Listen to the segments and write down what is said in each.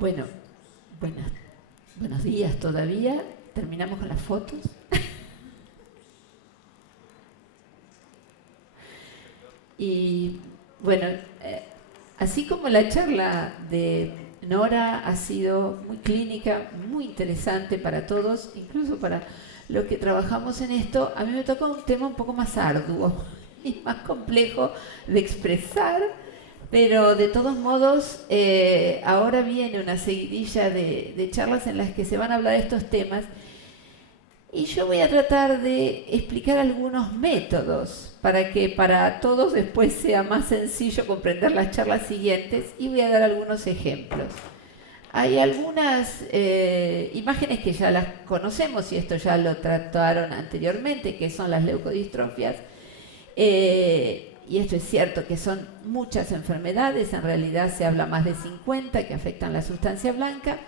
Bueno, buenos días todavía. Terminamos con las fotos. Y bueno, así como la charla de Nora ha sido muy clínica, muy interesante para todos, incluso para los que trabajamos en esto, a mí me toca un tema un poco más arduo y más complejo de expresar, pero de todos modos ahora viene una seguidilla de charlas en las que se van a hablar de estos temas y yo voy a tratar de explicar algunos métodos para que para todos después sea más sencillo comprender las charlas siguientes y voy a dar algunos ejemplos. Hay algunas imágenes que ya las conocemos y esto ya lo trataron anteriormente, que son las leucodistrofias. Y esto es cierto que son muchas enfermedades, en realidad se habla más de 50 que afectan la sustancia blanca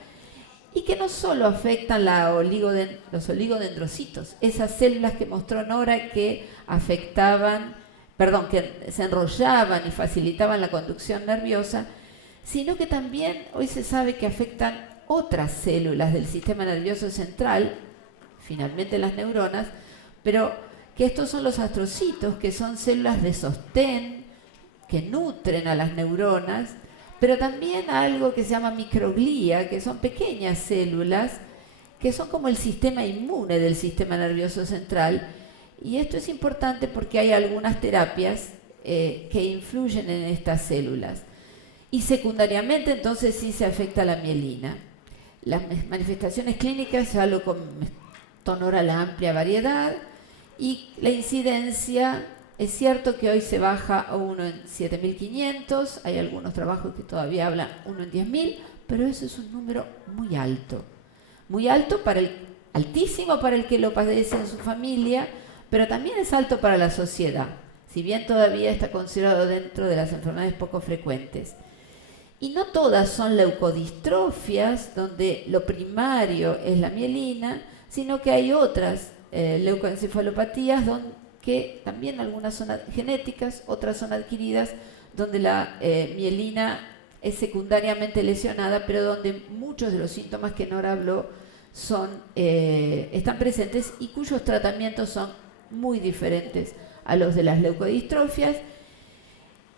y que no solo afectan los oligodendrocitos, esas células que mostró Nora que que se enrollaban y facilitaban la conducción nerviosa, sino que también hoy se sabe que afectan otras células del sistema nervioso central, finalmente las neuronas, pero que estos son los astrocitos, que son células de sostén, que nutren a las neuronas, pero también algo que se llama microglía, que son pequeñas células, que son como el sistema inmune del sistema nervioso central. Y esto es importante porque hay algunas terapias que influyen en estas células. Y secundariamente, entonces, sí se afecta la mielina. Las manifestaciones clínicas ya lo comentó Nora, la amplia variedad, y la incidencia, es cierto que hoy se baja a 1 en 7.500, hay algunos trabajos que todavía hablan 1 en 10.000, pero eso es un número muy alto altísimo para el que lo padece en su familia, pero también es alto para la sociedad, si bien todavía está considerado dentro de las enfermedades poco frecuentes. Y no todas son leucodistrofias, donde lo primario es la mielina, sino que hay otras leucoencefalopatías, que también algunas son genéticas, otras son adquiridas, donde la mielina es secundariamente lesionada, pero donde muchos de los síntomas que Nora habló están presentes y cuyos tratamientos son muy diferentes a los de las leucodistrofias.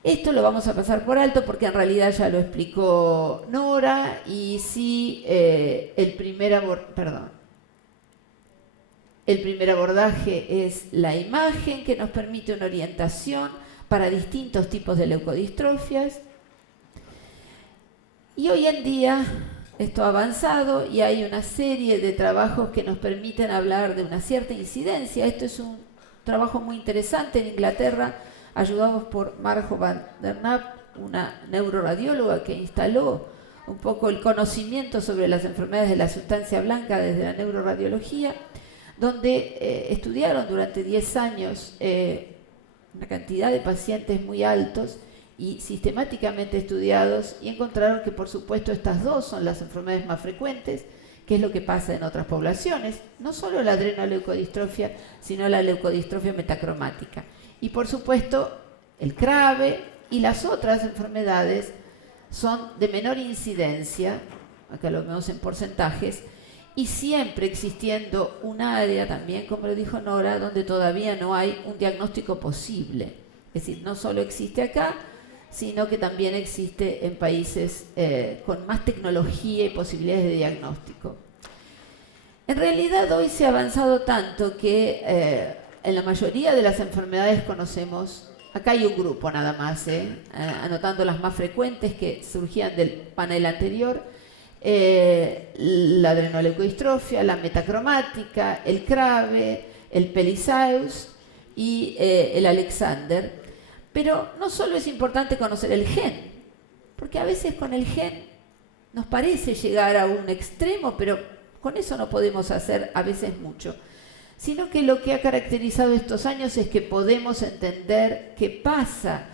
Esto lo vamos a pasar por alto porque en realidad ya lo explicó Nora y sí el primer abordaje es la imagen que nos permite una orientación para distintos tipos de leucodistrofias. Y hoy en día esto ha avanzado y hay una serie de trabajos que nos permiten hablar de una cierta incidencia. Esto es un trabajo muy interesante en Inglaterra, ayudados por Marjo van der Nap, una neuroradióloga que instaló un poco el conocimiento sobre las enfermedades de la sustancia blanca desde la neuroradiología, donde estudiaron durante 10 años una cantidad de pacientes muy altos y sistemáticamente estudiados y encontraron que por supuesto estas dos son las enfermedades más frecuentes, que es lo que pasa en otras poblaciones, no solo la adrenoleucodistrofia, sino la leucodistrofia metacromática. Y por supuesto el CRABE y las otras enfermedades son de menor incidencia, acá lo vemos en porcentajes, y siempre existiendo un área también, como lo dijo Nora, donde todavía no hay un diagnóstico posible. Es decir, no solo existe acá, sino que también existe en países con más tecnología y posibilidades de diagnóstico. En realidad hoy se ha avanzado tanto que en la mayoría de las enfermedades conocemos, acá hay un grupo nada más, anotando las más frecuentes que surgían del panel anterior, la adrenoleucodistrofia, la metacromática, el CRABE, el Pelizaeus y el Alexander. Pero no solo es importante conocer el gen, porque a veces con el gen nos parece llegar a un extremo, pero con eso no podemos hacer a veces mucho, sino que lo que ha caracterizado estos años es que podemos entender qué pasa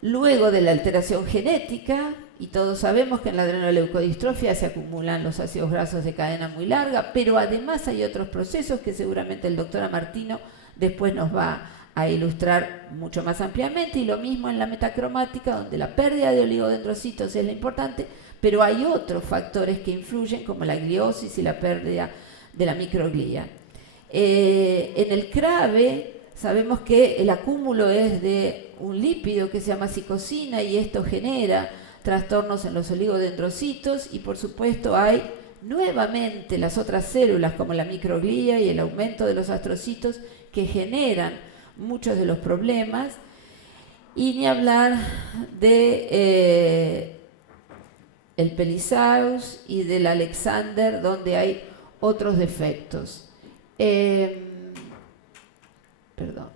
luego de la alteración genética, y todos sabemos que en la adrenoleucodistrofia se acumulan los ácidos grasos de cadena muy larga, pero además hay otros procesos que seguramente el doctor Amartino después nos va a ilustrar mucho más ampliamente, y lo mismo en la metacromática, donde la pérdida de oligodendrocitos es la importante, pero hay otros factores que influyen, como la gliosis y la pérdida de la microglía. En el CRABE sabemos que el acúmulo es de un lípido que se llama psicosina, y esto genera trastornos en los oligodendrocitos, y por supuesto hay nuevamente las otras células como la microglía y el aumento de los astrocitos que generan muchos de los problemas, y ni hablar de el Pelizaeus y del Alexander, donde hay otros defectos. Perdón.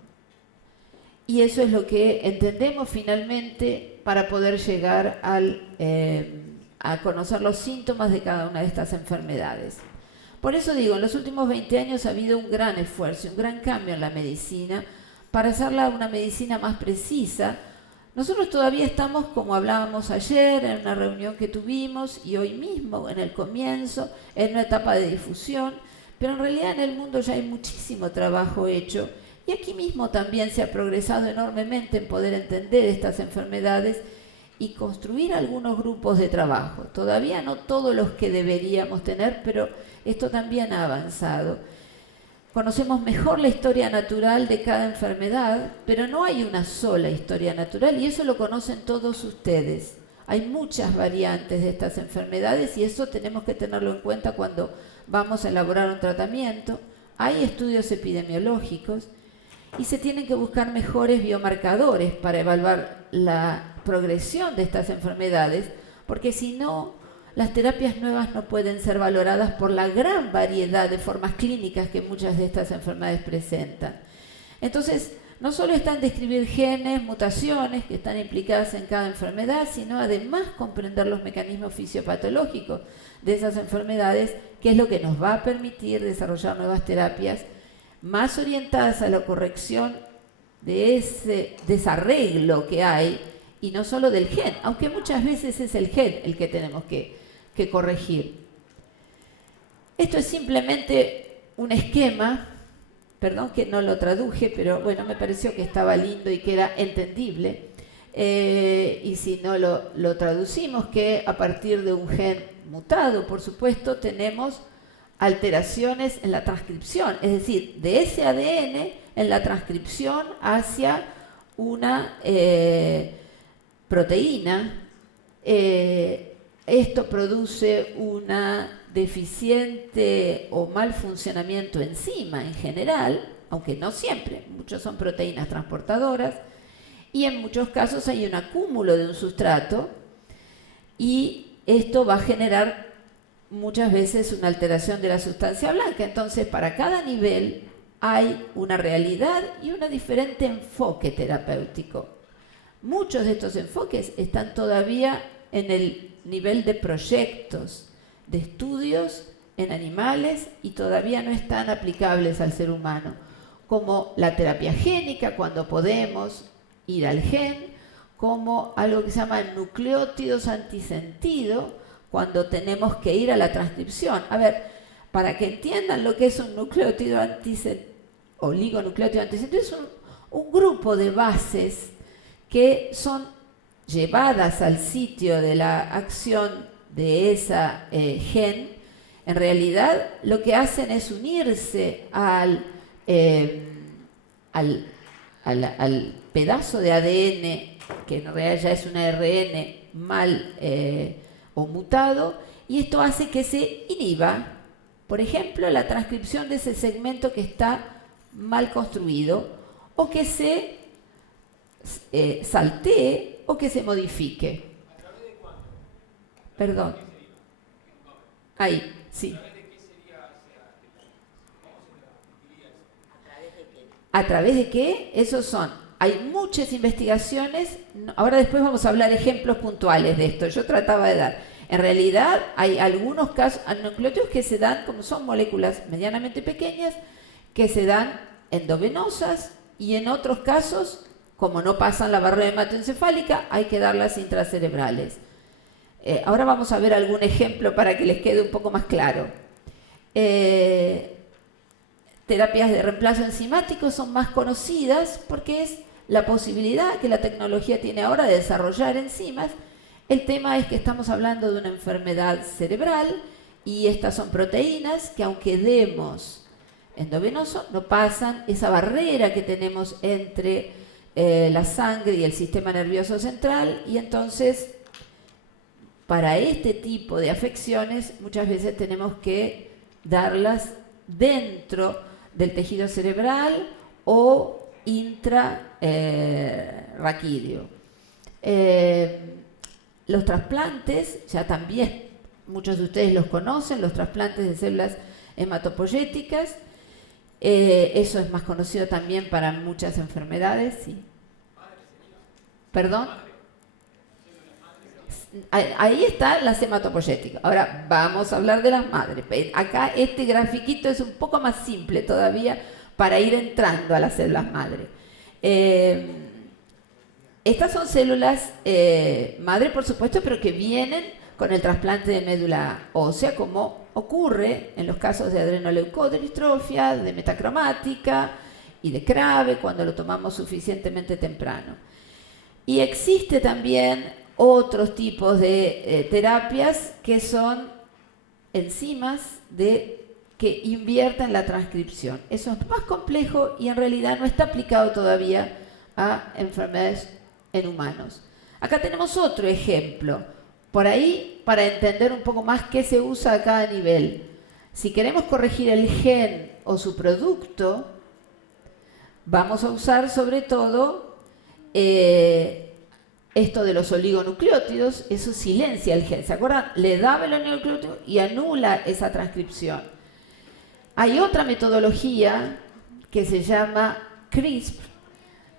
Y eso es lo que entendemos finalmente para poder llegar a conocer los síntomas de cada una de estas enfermedades. Por eso digo, en los últimos 20 años ha habido un gran esfuerzo, un gran cambio en la medicina para hacerla una medicina más precisa. Nosotros todavía estamos, como hablábamos ayer, en una reunión que tuvimos, y hoy mismo, en el comienzo, en una etapa de difusión, pero en realidad en el mundo ya hay muchísimo trabajo hecho, y aquí mismo también se ha progresado enormemente en poder entender estas enfermedades y construir algunos grupos de trabajo. Todavía no todos los que deberíamos tener, pero esto también ha avanzado. Conocemos mejor la historia natural de cada enfermedad, pero no hay una sola historia natural, y eso lo conocen todos ustedes. Hay muchas variantes de estas enfermedades, y eso tenemos que tenerlo en cuenta cuando vamos a elaborar un tratamiento. Hay estudios epidemiológicos y se tienen que buscar mejores biomarcadores para evaluar la progresión de estas enfermedades, porque si no, las terapias nuevas no pueden ser valoradas por la gran variedad de formas clínicas que muchas de estas enfermedades presentan. Entonces, no solo está en describir genes, mutaciones que están implicadas en cada enfermedad, sino además comprender los mecanismos fisiopatológicos de esas enfermedades, que es lo que nos va a permitir desarrollar nuevas terapias más orientadas a la corrección de ese desarreglo que hay, y no solo del gen, aunque muchas veces es el gen el que tenemos que corregir. Esto es simplemente un esquema, perdón que no lo traduje, pero bueno, me pareció que estaba lindo y que era entendible, y si no lo traducimos, que a partir de un gen mutado, por supuesto, tenemos alteraciones en la transcripción, es decir, de ese ADN en la transcripción hacia una proteína. Esto produce una deficiente o mal funcionamiento enzima en general, aunque no siempre, muchos son proteínas transportadoras, y en muchos casos hay un acúmulo de un sustrato, y esto va a generar muchas veces una alteración de la sustancia blanca. Entonces, para cada nivel hay una realidad y un diferente enfoque terapéutico. Muchos de estos enfoques están todavía en el nivel de proyectos, de estudios en animales, y todavía no están aplicables al ser humano, como la terapia génica, cuando podemos ir al gen, como algo que se llama nucleótidos antisentido, cuando tenemos que ir a la transcripción. A ver, para que entiendan lo que es un nucleótido antisentido, oligonucleótido antisentido, es un grupo de bases que son llevadas al sitio de la acción de esa gen. En realidad lo que hacen es unirse al pedazo de ADN, que en realidad ya es un ARN mal o mutado, y esto hace que se inhiba, por ejemplo, la transcripción de ese segmento que está mal construido, o que se saltee, o que se modifique. ¿A través de cuándo? Perdón. Ahí, sí. ¿A través de qué sería? ¿A través de qué? Esos son. Hay muchas investigaciones. Ahora después vamos a hablar ejemplos puntuales de esto. Yo trataba de dar. En realidad hay algunos casos, nucleótidos que se dan, como son moléculas medianamente pequeñas, que se dan endovenosas, y en otros casos, como no pasan la barrera hematoencefálica, hay que darlas intracerebrales. Ahora vamos a ver algún ejemplo para que les quede un poco más claro. terapias de reemplazo enzimático son más conocidas porque es la posibilidad que la tecnología tiene ahora de desarrollar enzimas. El tema es que estamos hablando de una enfermedad cerebral y estas son proteínas que, aunque demos endovenoso, no pasan esa barrera que tenemos entre la sangre y el sistema nervioso central, y entonces para este tipo de afecciones muchas veces tenemos que darlas dentro del tejido cerebral o intrarraquídeo. Los trasplantes, ya también muchos de ustedes los conocen, los trasplantes de células hematopoyéticas, eso es más conocido también para muchas enfermedades. ¿Sí? ¿Perdón? Ahí está la hematopoyética. Ahora vamos a hablar de las madres. Acá este grafiquito es un poco más simple todavía para ir entrando a las células madre. Estas son células madre, por supuesto, pero que vienen con el trasplante de médula ósea, como ocurre en los casos de adrenoleucodistrofia, de metacromática y de Krabbe, cuando lo tomamos suficientemente temprano. Y existe también otros tipos de terapias que son enzimas que invierten la transcripción. Eso es más complejo y en realidad no está aplicado todavía a enfermedades en humanos. Acá tenemos otro ejemplo, por ahí para entender un poco más qué se usa a cada nivel. Si queremos corregir el gen o su producto, vamos a usar sobre todo esto de los oligonucleótidos. Eso silencia el gen, ¿se acuerdan? Le da el oligonucleótido y anula esa transcripción. Hay otra metodología que se llama CRISPR,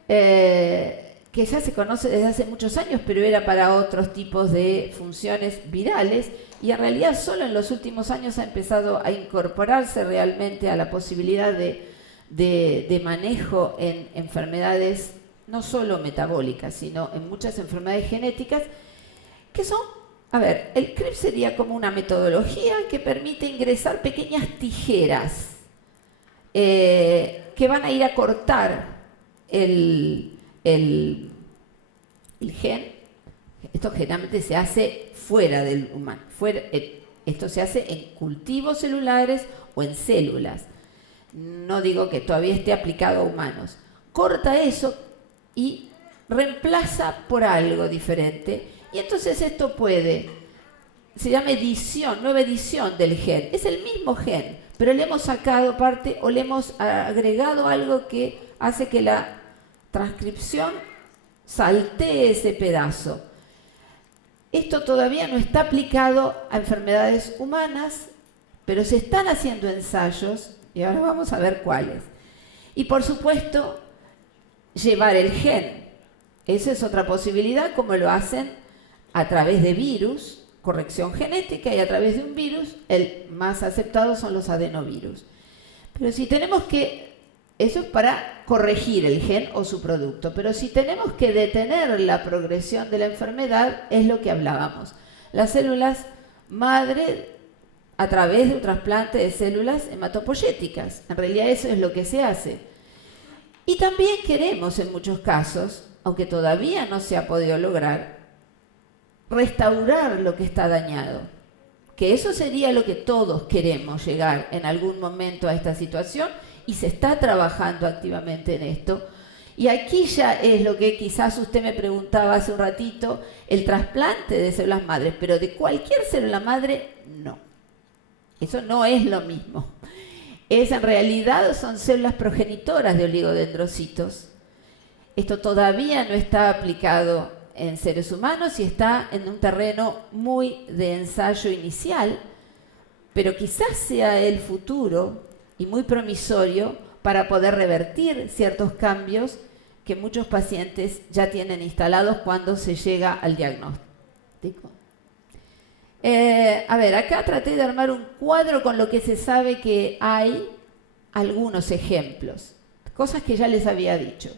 que ya se conoce desde hace muchos años, pero era para otros tipos de funciones virales, y en realidad solo en los últimos años ha empezado a incorporarse realmente a la posibilidad de manejo en enfermedades no solo metabólicas, sino en muchas enfermedades genéticas, que son, a ver, el CRISPR sería como una metodología que permite ingresar pequeñas tijeras que van a ir a cortar el gen. Esto generalmente se hace fuera del humano. Esto se hace en cultivos celulares o en células. No digo que todavía esté aplicado a humanos. Corta eso y reemplaza por algo diferente. Y entonces esto se llama edición, nueva edición del gen. Es el mismo gen, pero le hemos sacado parte o le hemos agregado algo que hace que la transcripción saltee ese pedazo. Esto todavía no está aplicado a enfermedades humanas, pero se están haciendo ensayos y ahora vamos a ver cuáles. Y por supuesto, llevar el gen. Esa es otra posibilidad, como lo hacen a través de virus, corrección genética, y a través de un virus. El más aceptado son los adenovirus. Pero si tenemos que, eso es para corregir el gen o su producto, pero si tenemos que detener la progresión de la enfermedad, es lo que hablábamos. Las células madre a través de un trasplante de células hematopoyéticas. En realidad eso es lo que se hace. Y también queremos, en muchos casos, aunque todavía no se ha podido lograr, restaurar lo que está dañado. Que eso sería lo que todos queremos, llegar en algún momento a esta situación, y se está trabajando activamente en esto. Y aquí ya es lo que quizás usted me preguntaba hace un ratito, el trasplante de células madres, pero de cualquier célula madre, no. Eso no es lo mismo. En realidad son células progenitoras de oligodendrocitos. Esto todavía no está aplicado en seres humanos y está en un terreno muy de ensayo inicial, pero quizás sea el futuro y muy promisorio para poder revertir ciertos cambios que muchos pacientes ya tienen instalados cuando se llega al diagnóstico. A ver, acá traté de armar un cuadro con lo que se sabe que hay algunos ejemplos, cosas que ya les había dicho.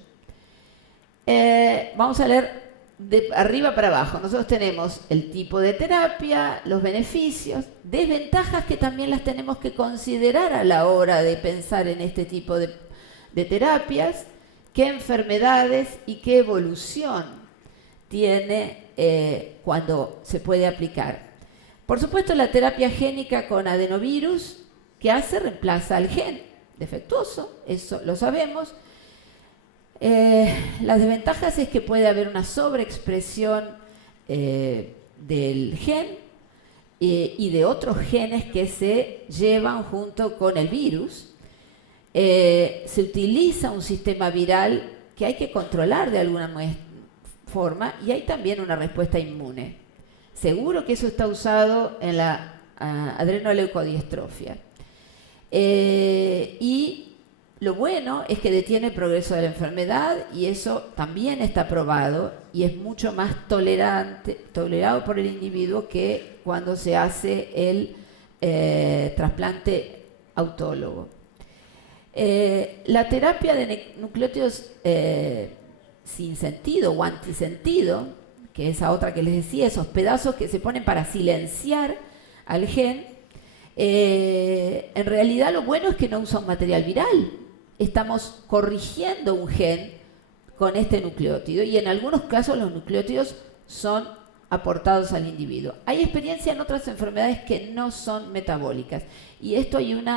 Vamos a leer de arriba para abajo. Nosotros tenemos el tipo de terapia, los beneficios, desventajas que también las tenemos que considerar a la hora de pensar en este tipo de terapias, qué enfermedades y qué evolución tiene cuando se puede aplicar. Por supuesto, la terapia génica con adenovirus, ¿qué hace? Reemplaza al gen defectuoso, eso lo sabemos. Las desventajas es que puede haber una sobreexpresión del gen y de otros genes que se llevan junto con el virus. Se utiliza un sistema viral que hay que controlar de alguna forma y hay también una respuesta inmune. Seguro que eso está usado en la adrenoleucodistrofia. Y lo bueno es que detiene el progreso de la enfermedad y eso también está probado y es mucho más tolerado por el individuo que cuando se hace el trasplante autólogo. La terapia de nucleótidos sin sentido o antisentido, que es esa otra que les decía, esos pedazos que se ponen para silenciar al gen, en realidad lo bueno es que no usa un material viral. Estamos corrigiendo un gen con este nucleótido y en algunos casos los nucleótidos son aportados al individuo. Hay experiencia en otras enfermedades que no son metabólicas y esto hay un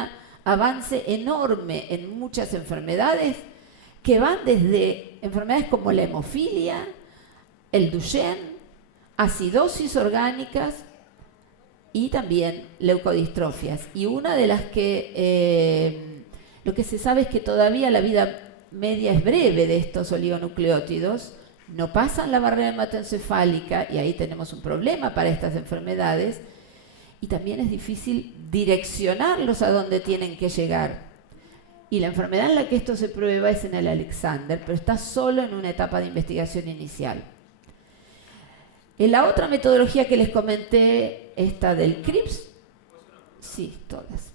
avance enorme en muchas enfermedades que van desde enfermedades como la hemofilia, el Duchenne, acidosis orgánicas y también leucodistrofias. Y una de las que lo que se sabe es que todavía la vida media es breve de estos oligonucleótidos, no pasan la barrera hematoencefálica y ahí tenemos un problema para estas enfermedades y también es difícil direccionarlos a donde tienen que llegar. Y la enfermedad en la que esto se prueba es en el Alexander, pero está solo en una etapa de investigación inicial. En la otra metodología que les comenté, esta del CRIPS, sí, todas.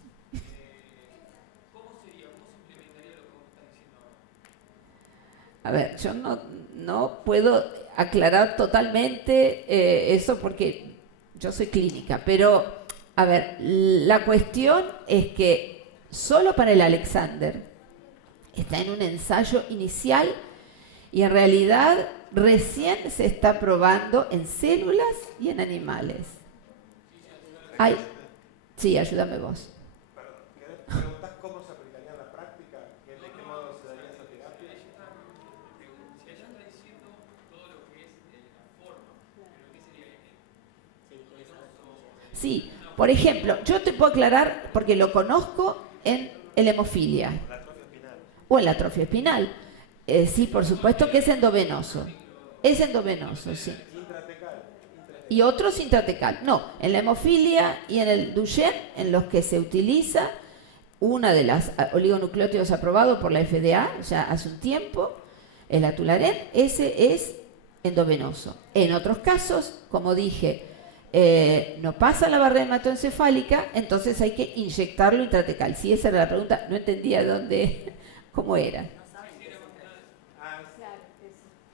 A ver, yo no puedo aclarar totalmente eso porque yo soy clínica, pero, a ver, la cuestión es que solo para el Alexander está en un ensayo inicial y en realidad recién se está probando en células y en animales. Ay, sí, ayúdame vos. ¿Preguntás cómo se aplicaría en la práctica? ¿De qué modo se daría esa terapia? Si ella está diciendo todo lo que es la forma, pero ¿qué sería el? Sí, por ejemplo, yo te puedo aclarar, porque lo conozco en la hemofilia. La atrofia espinal. O en la atrofia espinal. Sí, por supuesto que es endovenoso. Es endovenoso, sí. Intratecal. Y otros intratecal. No, en la hemofilia y en el Duchenne, en los que se utiliza una de las oligonucleótidos aprobado por la FDA, o sea, hace un tiempo, el Atularen, ese es endovenoso. En otros casos, como dije, no pasa la barrera hematoencefálica, entonces hay que inyectarlo intratecal. Si esa era la pregunta, no entendía dónde, cómo era.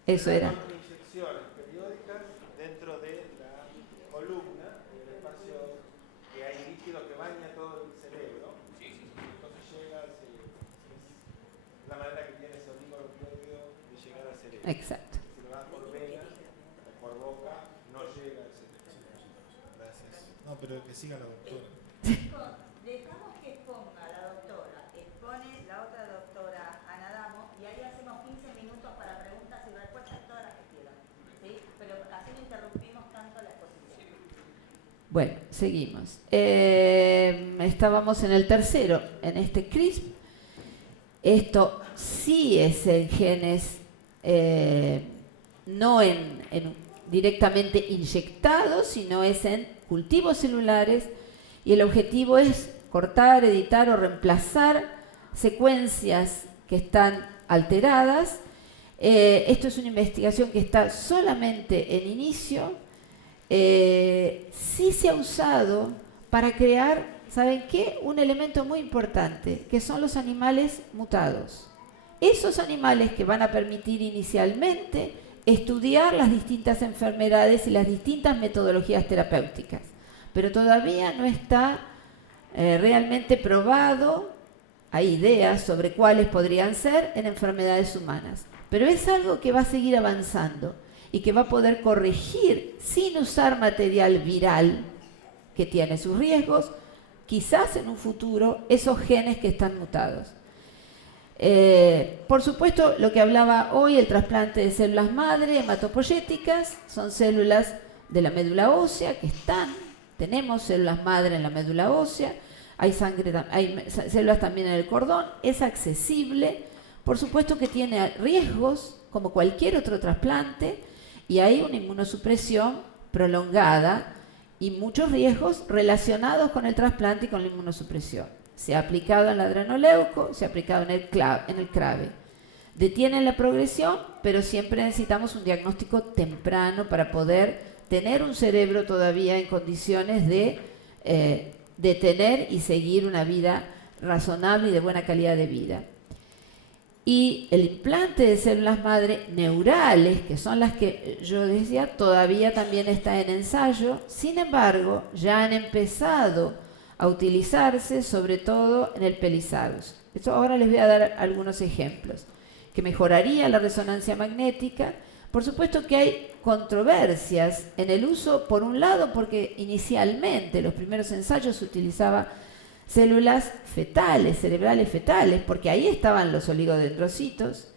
Eso era. Inyecciones periódicas dentro de la columna, del espacio que hay líquido que baña todo el cerebro. Entonces llega al cerebro. Es la manera que tiene ese oligonucleótido de llegar al cerebro. Exacto. Si lo das por vena o por boca, no llega al cerebro. Gracias. No, pero que siga la doctora. Dejamos que exponga la doctora, expone la otra doctora Ana Damo y ahí hacemos 15 minutos para preguntas y respuestas, todas las que quieran, ¿sí? Pero así no interrumpimos tanto la exposición. Bueno, seguimos. Estábamos en el tercero, en este CRISP. Esto sí es en genes, no directamente inyectados, sino es en cultivos celulares y el objetivo es cortar, editar o reemplazar secuencias que están alteradas. Esto es una investigación que está solamente en inicio. Sí se ha usado para crear, ¿saben qué? Un elemento muy importante, que son los animales mutados. Esos animales que van a permitir inicialmente estudiar las distintas enfermedades y las distintas metodologías terapéuticas, pero todavía no está realmente probado. Hay ideas sobre cuáles podrían ser en enfermedades humanas, pero es algo que va a seguir avanzando y que va a poder corregir sin usar material viral que tiene sus riesgos, quizás en un futuro, esos genes que están mutados. Por supuesto, lo que hablaba hoy, el trasplante de células madre hematopoyéticas, son células de la médula ósea que tenemos células madre en la médula ósea, hay células también en el cordón, es accesible, por supuesto que tiene riesgos como cualquier otro trasplante y hay una inmunosupresión prolongada y muchos riesgos relacionados con el trasplante y con la inmunosupresión. Se ha aplicado en la adrenoleuco, se ha aplicado en el CRAVE. Detienen la progresión, pero siempre necesitamos un diagnóstico temprano para poder tener un cerebro todavía en condiciones de tener y seguir una vida razonable y de buena calidad de vida. Y el implante de células madre neurales, que son las que yo decía, todavía también está en ensayo. Sin embargo, ya han empezado a utilizarse, sobre todo en el Pelizaeus. Esto ahora les voy a dar algunos ejemplos, que mejoraría la resonancia magnética. Por supuesto que hay controversias en el uso, por un lado, porque inicialmente los primeros ensayos se utilizaba células fetales, cerebrales fetales, porque ahí estaban los oligodendrocitos.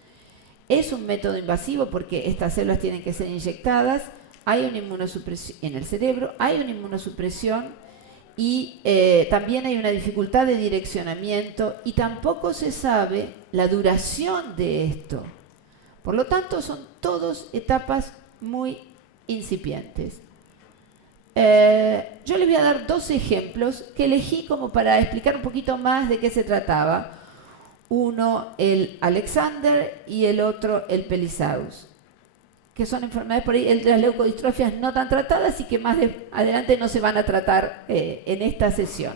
Es un método invasivo porque estas células tienen que ser inyectadas, hay una inmunosupresión en el cerebro, hay una inmunosupresión y también hay una dificultad de direccionamiento y tampoco se sabe la duración de esto. Por lo tanto, son todas etapas muy incipientes. Yo les voy a dar dos ejemplos que elegí como para explicar un poquito más de qué se trataba. Uno, el Alexander, y el otro, el Pelizaeus, que son enfermedades por ahí, el de las leucodistrofias no tan tratadas y que más adelante no se van a tratar en esta sesión.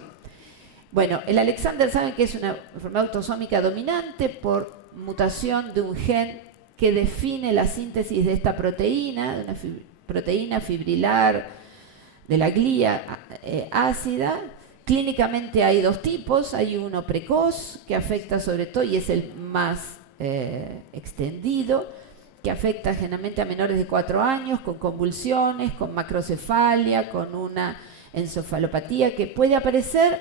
Bueno, el Alexander saben que es una enfermedad autosómica dominante por mutación de un gen que define la síntesis de esta proteína, de una proteína fibrilar de la glía ácida. Clínicamente hay dos tipos, hay uno precoz que afecta sobre todo, y es el más extendido, que afecta generalmente a menores de 4 años, con convulsiones, con macrocefalia, con una encefalopatía que puede aparecer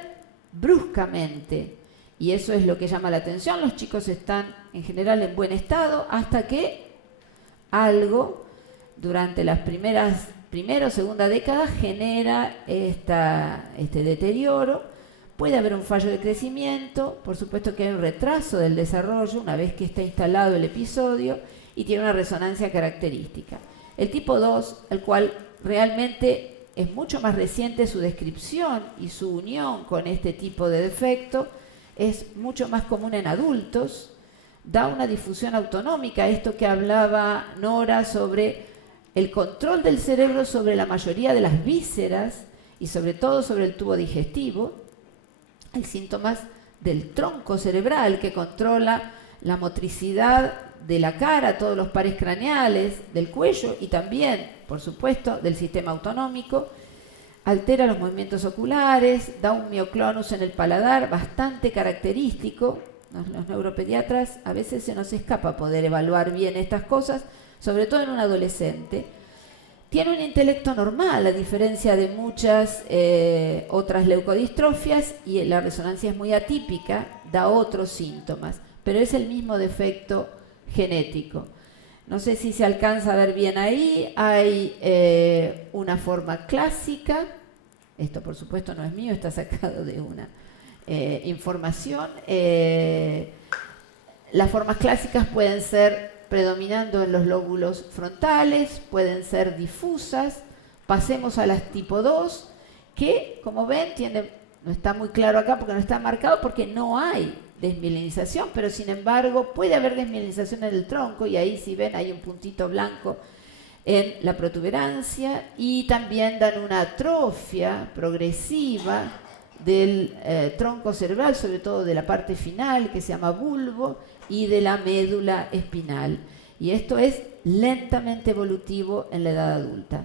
bruscamente, y eso es lo que llama la atención. Los chicos están en general en buen estado hasta que algo durante las primera o segunda década genera este deterioro. Puede haber un fallo de crecimiento, por supuesto que hay un retraso del desarrollo una vez que está instalado el episodio y tiene una resonancia característica. El tipo 2, el cual realmente es mucho más reciente su descripción y su unión con este tipo de defecto, es mucho más común en adultos, da una difusión autonómica, esto que hablaba Nora sobre el control del cerebro sobre la mayoría de las vísceras y sobre todo sobre el tubo digestivo. Hay síntomas del tronco cerebral que controla la motricidad de la cara, todos los pares craneales, del cuello y también, por supuesto, del sistema autonómico. Altera los movimientos oculares, da un mioclonus en el paladar bastante característico. Los neuropediatras a veces se nos escapa poder evaluar bien estas cosas, sobre todo en un adolescente. Tiene un intelecto normal, a diferencia de muchas otras leucodistrofias, y la resonancia es muy atípica, da otros síntomas, pero es el mismo defecto genético. No sé si se alcanza a ver bien ahí. Hay una forma clásica, esto por supuesto no es mío, está sacado de una información. Las formas clásicas pueden ser predominando en los lóbulos frontales, pueden ser difusas. Pasemos a las tipo 2, que como ven no está muy claro acá porque no está marcado, porque no hay desmielinización, pero sin embargo puede haber desmielinización en el tronco, y ahí si ven hay un puntito blanco en la protuberancia, y también dan una atrofia progresiva del tronco cerebral, sobre todo de la parte final que se llama bulbo, y de la médula espinal. Y esto es lentamente evolutivo en la edad adulta.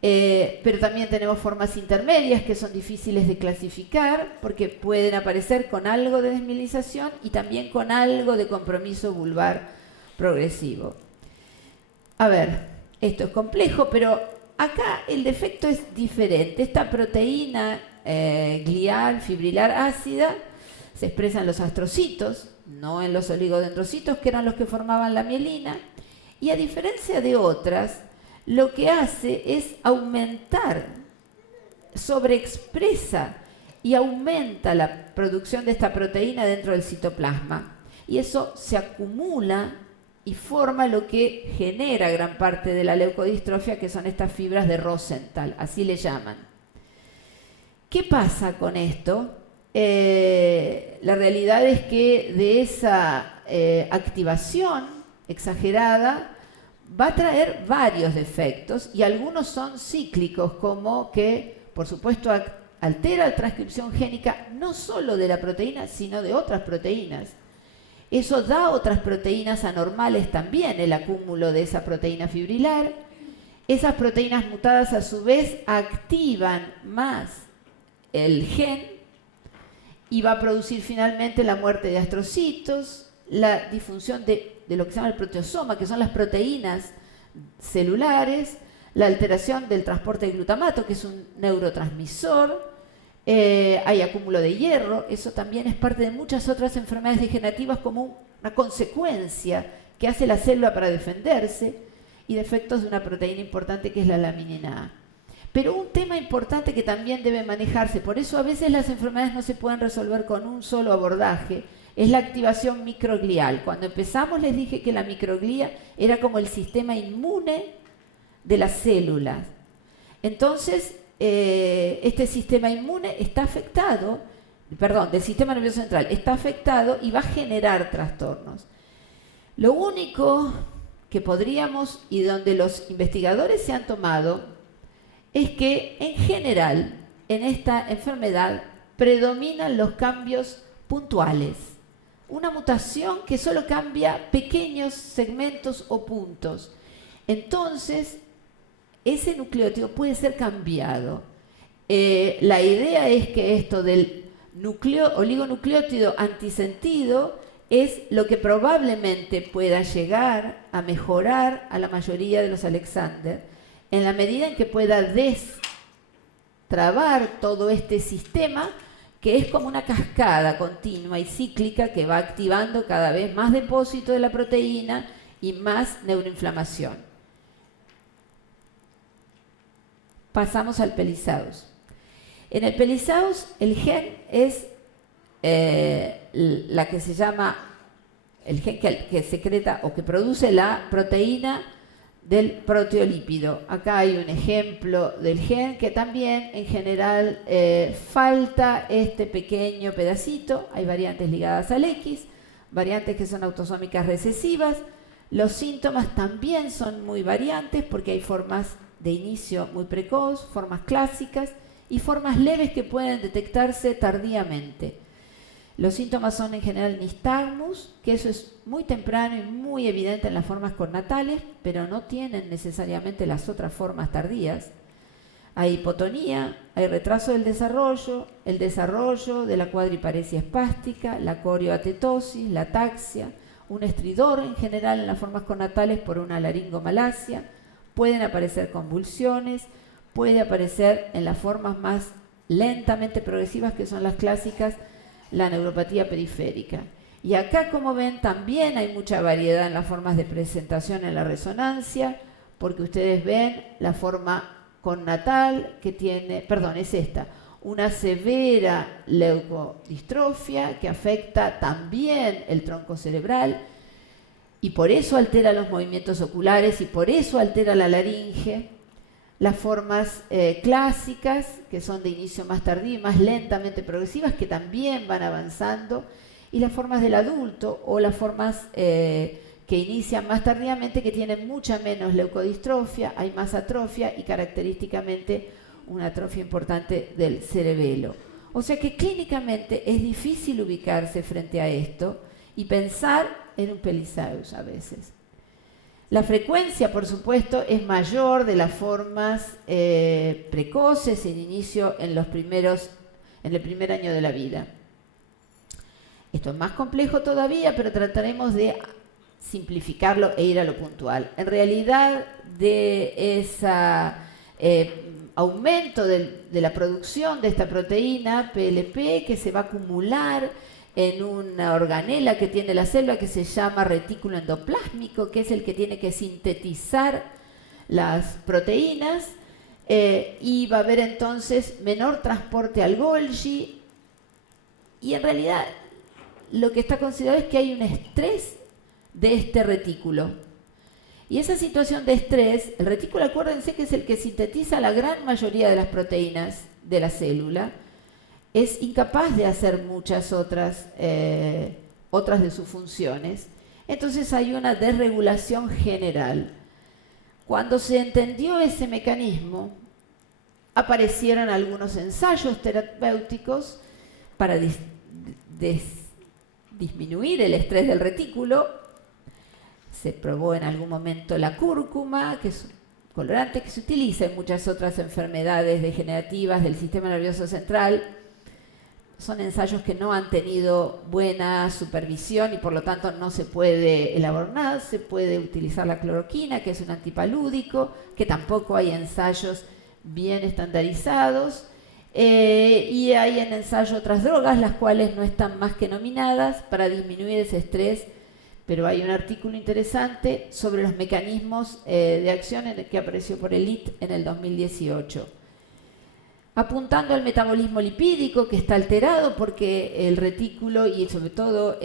Pero también tenemos formas intermedias que son difíciles de clasificar porque pueden aparecer con algo de desmielinización y también con algo de compromiso vulvar progresivo. A ver, esto es complejo, pero acá el defecto es diferente. Esta proteína glial fibrilar ácida se expresa en los astrocitos, no en los oligodendrocitos, que eran los que formaban la mielina, y a diferencia de otras, lo que hace es aumentar, sobreexpresa y aumenta la producción de esta proteína dentro del citoplasma. Y eso se acumula y forma lo que genera gran parte de la leucodistrofia, que son estas fibras de Rosenthal, así le llaman. ¿Qué pasa con esto? La realidad es que de esa activación exagerada va a traer varios defectos y algunos son cíclicos, como que, por supuesto, altera la transcripción génica no solo de la proteína, sino de otras proteínas. Eso da a otras proteínas anormales también el acúmulo de esa proteína fibrilar. Esas proteínas mutadas a su vez activan más el gen y va a producir finalmente la muerte de astrocitos, la disfunción de lo que se llama el proteosoma, que son las proteínas celulares, la alteración del transporte de glutamato, que es un neurotransmisor, hay acúmulo de hierro, eso también es parte de muchas otras enfermedades degenerativas como una consecuencia que hace la célula para defenderse, y defectos de una proteína importante que es la laminina A. Pero un tema importante que también debe manejarse, por eso a veces las enfermedades no se pueden resolver con un solo abordaje, es la activación microglial. Cuando empezamos les dije que la microglía era como el sistema inmune de las células. Entonces, este sistema inmune está afectado, del sistema nervioso central, está afectado y va a generar trastornos. Lo único que podríamos, y donde los investigadores se han tomado, es que en general en esta enfermedad predominan los cambios puntuales. Una mutación que solo cambia pequeños segmentos o puntos. Entonces, ese nucleótido puede ser cambiado. La idea es que esto del oligonucleótido antisentido es lo que probablemente pueda llegar a mejorar a la mayoría de los Alexander, en la medida en que pueda destrabar todo este sistema, que es como una cascada continua y cíclica que va activando cada vez más depósito de la proteína y más neuroinflamación. Pasamos al Pelizaeus. En el Pelizaeus el gen es la que se llama el gen que secreta o que produce la proteína del proteolípido. Acá hay un ejemplo del gen que también en general falta este pequeño pedacito. Hay variantes ligadas al X, variantes que son autosómicas recesivas. Los síntomas también son muy variantes porque hay formas de inicio muy precoz, formas clásicas y formas leves que pueden detectarse tardíamente. Los síntomas son en general nistagmus, que eso es muy temprano y muy evidente en las formas connatales, pero no tienen necesariamente las otras formas tardías. Hay hipotonía, hay retraso del desarrollo, el desarrollo de la cuadriparesia espástica, la corioatetosis, la ataxia, un estridor en general en las formas connatales por una laringomalacia, pueden aparecer convulsiones, puede aparecer en las formas más lentamente progresivas, que son las clásicas, la neuropatía periférica. Y acá, como ven, también hay mucha variedad en las formas de presentación en la resonancia, porque ustedes ven la forma connatal que tiene, es esta, una severa leucodistrofia que afecta también el tronco cerebral y por eso altera los movimientos oculares y por eso altera la laringe. Las formas clásicas, que son de inicio más tardío y más lentamente progresivas, que también van avanzando, y las formas del adulto o las formas que inician más tardíamente, que tienen mucha menos leucodistrofia, hay más atrofia y característicamente una atrofia importante del cerebelo. O sea que clínicamente es difícil ubicarse frente a esto y pensar en un Pelizaeus a veces. La frecuencia, por supuesto, es mayor de las formas precoces en inicio en el primer año de la vida. Esto es más complejo todavía, pero trataremos de simplificarlo e ir a lo puntual. En realidad, de ese aumento de la producción de esta proteína PLP, que se va a acumular en una organela que tiene la célula que se llama retículo endoplásmico, que es el que tiene que sintetizar las proteínas, y va a haber entonces menor transporte al Golgi, y en realidad lo que está considerado es que hay un estrés de este retículo. Y esa situación de estrés, el retículo, acuérdense que es el que sintetiza la gran mayoría de las proteínas de la célula, es incapaz de hacer muchas otras de sus funciones. Entonces hay una desregulación general. Cuando se entendió ese mecanismo, aparecieron algunos ensayos terapéuticos para disminuir el estrés del retículo. Se probó en algún momento la cúrcuma, que es un colorante que se utiliza en muchas otras enfermedades degenerativas del sistema nervioso central. Son ensayos que no han tenido buena supervisión y por lo tanto no se puede elaborar nada. Se puede utilizar la cloroquina, que es un antipalúdico, que tampoco hay ensayos bien estandarizados. Y hay en ensayo otras drogas, las cuales no están más que nominadas para disminuir ese estrés, pero hay un artículo interesante sobre los mecanismos de acción en el que apareció por Elite en el 2018. Apuntando al metabolismo lipídico, que está alterado porque el retículo y sobre todo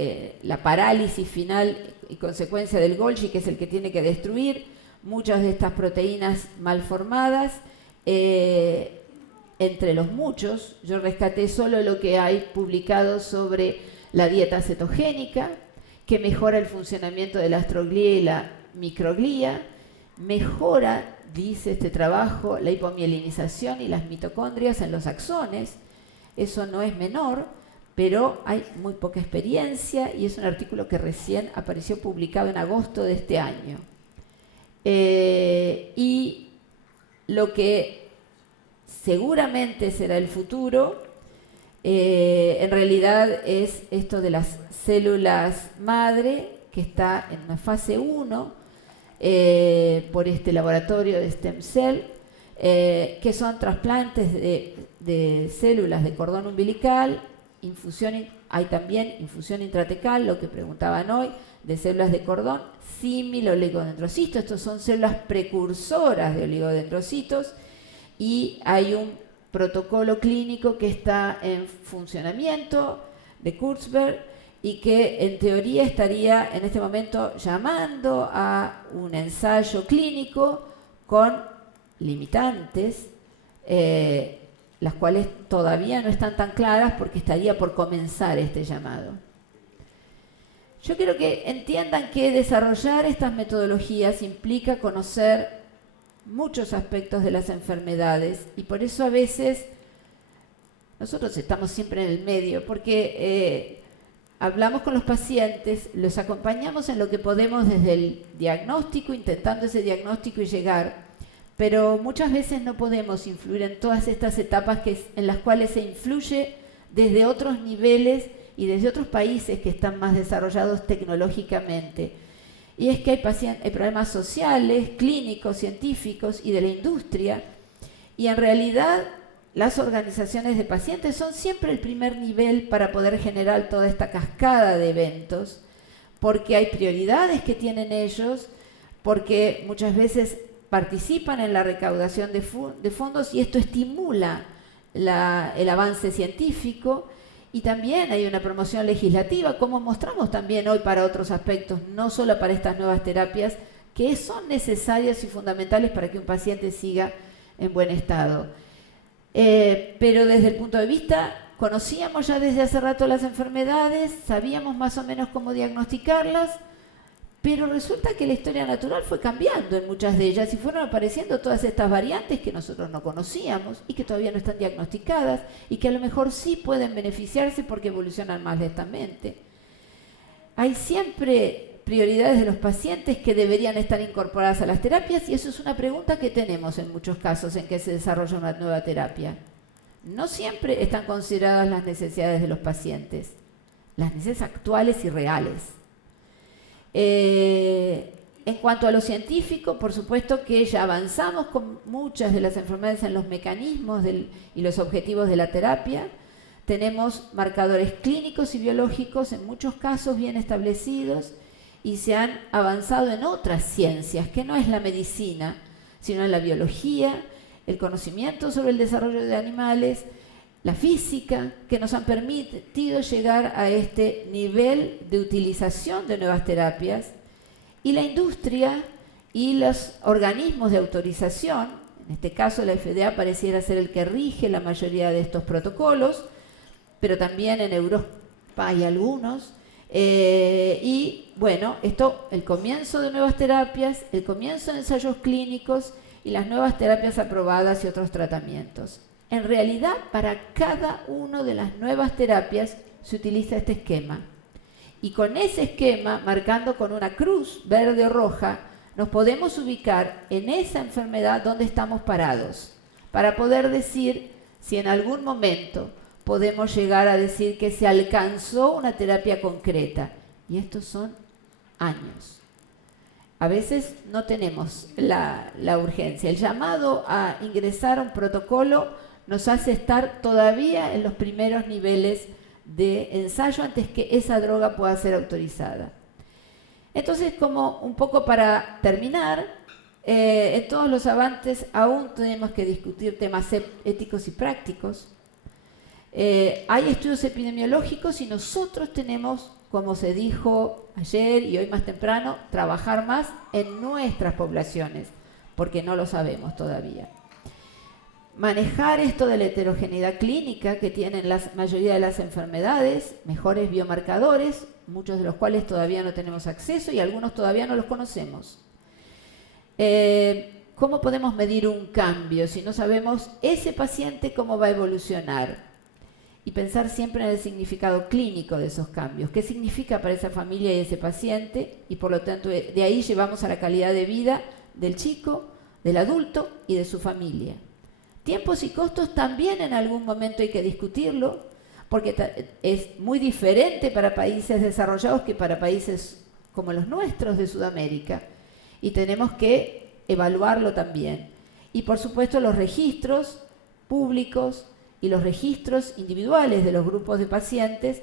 la parálisis final y consecuencia del Golgi, que es el que tiene que destruir muchas de estas proteínas mal formadas, entre los muchos, yo rescaté solo lo que hay publicado sobre la dieta cetogénica, que mejora el funcionamiento de la astroglía y la microglía, mejora, dice este trabajo, la hipomielinización y las mitocondrias en los axones. Eso no es menor, pero hay muy poca experiencia y es un artículo que recién apareció publicado en agosto de este año. Y lo que seguramente será el futuro, en realidad es esto de las células madre, que está en una fase 1 por este laboratorio de Stem Cell, que son trasplantes de células de cordón umbilical, hay también infusión intratecal, lo que preguntaban hoy, de células de cordón, símil oligodendrocitos. Estos son células precursoras de oligodendrocitos, y hay un protocolo clínico que está en funcionamiento de Kurzberg y que en teoría estaría en este momento llamando a un ensayo clínico con limitantes, las cuales todavía no están tan claras porque estaría por comenzar este llamado. Yo quiero que entiendan que desarrollar estas metodologías implica conocer muchos aspectos de las enfermedades y por eso a veces nosotros estamos siempre en el medio, porque hablamos con los pacientes, los acompañamos en lo que podemos desde el diagnóstico, intentando ese diagnóstico y llegar, pero muchas veces no podemos influir en todas estas etapas en las cuales se influye desde otros niveles y desde otros países que están más desarrollados tecnológicamente. Y es que hay problemas sociales, clínicos, científicos y de la industria, y en realidad las organizaciones de pacientes son siempre el primer nivel para poder generar toda esta cascada de eventos, porque hay prioridades que tienen ellos, porque muchas veces participan en la recaudación de fondos y esto estimula el avance científico. Y también hay una promoción legislativa, como mostramos también hoy para otros aspectos, no solo para estas nuevas terapias, que son necesarias y fundamentales para que un paciente siga en buen estado. Pero desde el punto de vista, conocíamos ya desde hace rato las enfermedades, sabíamos más o menos cómo diagnosticarlas, pero resulta que la historia natural fue cambiando en muchas de ellas y fueron apareciendo todas estas variantes que nosotros no conocíamos y que todavía no están diagnosticadas y que a lo mejor sí pueden beneficiarse porque evolucionan más lentamente. Hay siempre prioridades de los pacientes que deberían estar incorporadas a las terapias? Y eso es una pregunta que tenemos en muchos casos en que se desarrolla una nueva terapia. No siempre están consideradas las necesidades de los pacientes, las necesidades actuales y reales. En cuanto a lo científico, por supuesto que ya avanzamos con muchas de las enfermedades en los mecanismos y los objetivos de la terapia. Tenemos marcadores clínicos y biológicos en muchos casos bien establecidos y se han avanzado en otras ciencias, que no es la medicina, sino en la biología, el conocimiento sobre el desarrollo de animales, la física, que nos han permitido llegar a este nivel de utilización de nuevas terapias, y la industria y los organismos de autorización, en este caso la FDA pareciera ser el que rige la mayoría de estos protocolos, pero también en Europa hay algunos, y bueno, esto, el comienzo de nuevas terapias, el comienzo de ensayos clínicos y las nuevas terapias aprobadas y otros tratamientos. En realidad, para cada una de las nuevas terapias se utiliza este esquema. Y con ese esquema, marcando con una cruz verde o roja, nos podemos ubicar en esa enfermedad donde estamos parados, para poder decir si en algún momento podemos llegar a decir que se alcanzó una terapia concreta. Y estos son años. A veces no tenemos la urgencia. El llamado a ingresar a un protocolo nos hace estar todavía en los primeros niveles de ensayo antes que esa droga pueda ser autorizada. Entonces, como un poco para terminar, en todos los avances aún tenemos que discutir temas éticos y prácticos. Hay estudios epidemiológicos y nosotros tenemos, como se dijo ayer y hoy más temprano, trabajar más en nuestras poblaciones, porque no lo sabemos todavía. Manejar esto de la heterogeneidad clínica que tienen la mayoría de las enfermedades, mejores biomarcadores, muchos de los cuales todavía no tenemos acceso y algunos todavía no los conocemos. ¿Cómo podemos medir un cambio si no sabemos ese paciente cómo va a evolucionar? Y pensar siempre en el significado clínico de esos cambios. ¿Qué significa para esa familia y ese paciente? Y por lo tanto, de ahí llevamos a la calidad de vida del chico, del adulto y de su familia. Tiempos y costos también en algún momento hay que discutirlo, porque es muy diferente para países desarrollados que para países como los nuestros de Sudamérica. Y tenemos que evaluarlo también. Y por supuesto los registros públicos y los registros individuales de los grupos de pacientes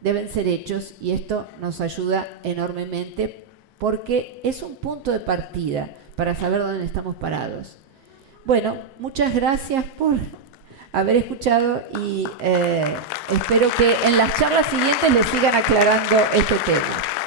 deben ser hechos y esto nos ayuda enormemente porque es un punto de partida para saber dónde estamos parados. Bueno, muchas gracias por haber escuchado y espero que en las charlas siguientes les sigan aclarando este tema.